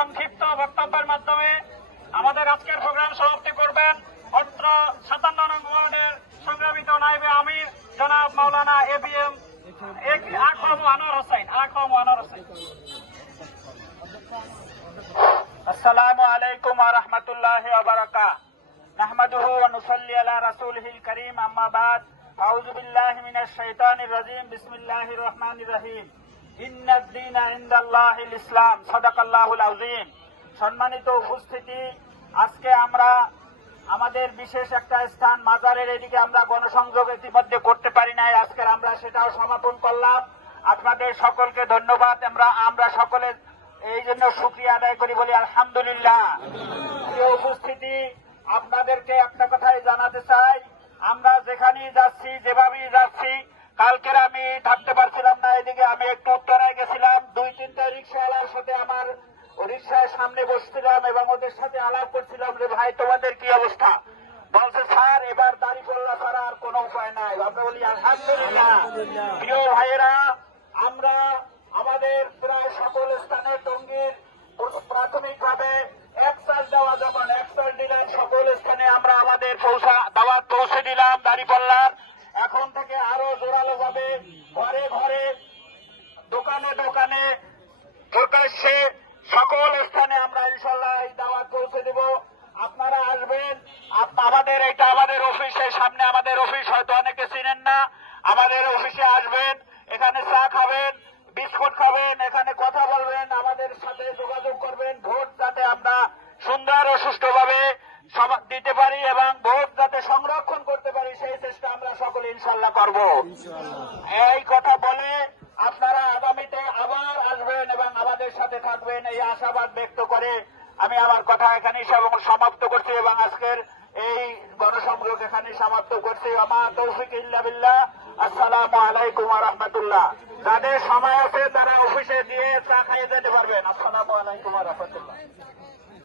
সংক্ষিপ্ত বক্তব্যের মাধ্যমে আমাদের আজকের প্রোগ্রাম সমাপ্তি করবেন অত্র 57 নং ওয়ার্ডের সংগ্রামিত নায়েবে আমির জনাব মাওলানা ABM আকরাম আনোয়ার হোসেন। আসসালামু আলাইকুম ওয়া রাহমাতুল্লাহি ওয়া বারাকাতুহু। নাহমাদুহু ওয়া নুসাল্লি আলা রাসূলিহিল কারীম, আম্মা বাদ। আউযু বিল্লাহি মিনাশ শাইতানির রাজীম। বিসমিল্লাহির রহমানির রহিম। ইন্নাদ দীনা ইনদাল্লাহিল ইসলাম। সাদাকাল্লাহুল আযীম। সম্মানিত উপস্থিতি, আজকে আমরা আমাদের বিশেষ একটা স্থান মাজারের এদিকে আমরা গণসংযোগ ইতিমধ্যে করতে পারি নাই, আজকে আমরা সেটাও সমাপন করলাম। আপনাদের সকলকে ধন্যবাদ। আমরা সকলে এই জন্য শুকরিয়া আদায় করি, বলি আলহামদুলিল্লাহ। উপস্থিতি, আপনাদেরকে একটা কথাই জানাতে চাই, আমরা যেখানেই যাচ্ছি যেভাবেই যাচ্ছি, কালকের আমি থাকতে পারছিলাম না, এদিকে আমি একটু উত্তরায় গেছিলাম, 2-3টা রিক্সাওয়ালার সাথে আমার রিক্সায় সামনে বসছিলাম এবং ওদের সাথে আলাপ করছিলাম যে ভাই তোমাদের কি অবস্থা। বলছে স্যার এবার দাঁড়িপাল্লা ছাড়া আর কোনো উপায় নাই। আমরা বলি আলহামদুলিল্লাহ। প্রিয় ভাইয়েরা, আমরা আমাদের প্রায় সকল স্থানে টঙ্গীর প্রাথমিকভাবে একসাল দেওয়া, যখন একসাল দিলাম সকল স্থানে আমরা আমাদের দাওয়াত পৌঁছে দিলাম দাঁড়িপাল্লার। এখন থেকে আরো জোরালো ভাবে ঘরে ঘরে, দোকানে দোকানে, প্রকাশ্যে সকল স্থানে আমরা ইনশাল্লাহ এই দাওয়াত পৌঁছে দেব। আপনারা আসবেন। আমাদের অফিসের সামনে আমাদের অফিস, হয়তো অনেকে চিনেন না। আমাদের অফিসে আসবেন, এখানে চা খাবেন, বিস্কুট খাবেন, এখানে কথা বলবেন, আমাদের সাথে যোগাযোগ করবেন। ভোট যাতে আমরা সুন্দর ও সুষ্ঠুভাবে দিতে পারি এবং ভোট যাতে সংরক্ষণ করতে পারি, সেই চেষ্টা আমরা সকলে ইনশাল্লাহ করব। এই কথা বলে আপনারা আগামীতে আবার আসবেন এবং আমাদের সাথে থাকবেন, এই আশাবাদ ব্যক্ত করে আমি আমার কথা এখানেই সমাপ্ত করছি এবং আজকের এই গণসংযোগ এখানেই সমাপ্ত করছি। আমা তৌফিক ইল্লা বিল্লাহ। আসসালামু আলাইকুম ওয়া রাহমাতুল্লাহ। যাদের সময় আছে তারা অফিসে দিয়ে চা খাইয়ে যেতে পারবেন। আসসালামু আলাইকুম ওয়া রাহমাতুল্লাহ।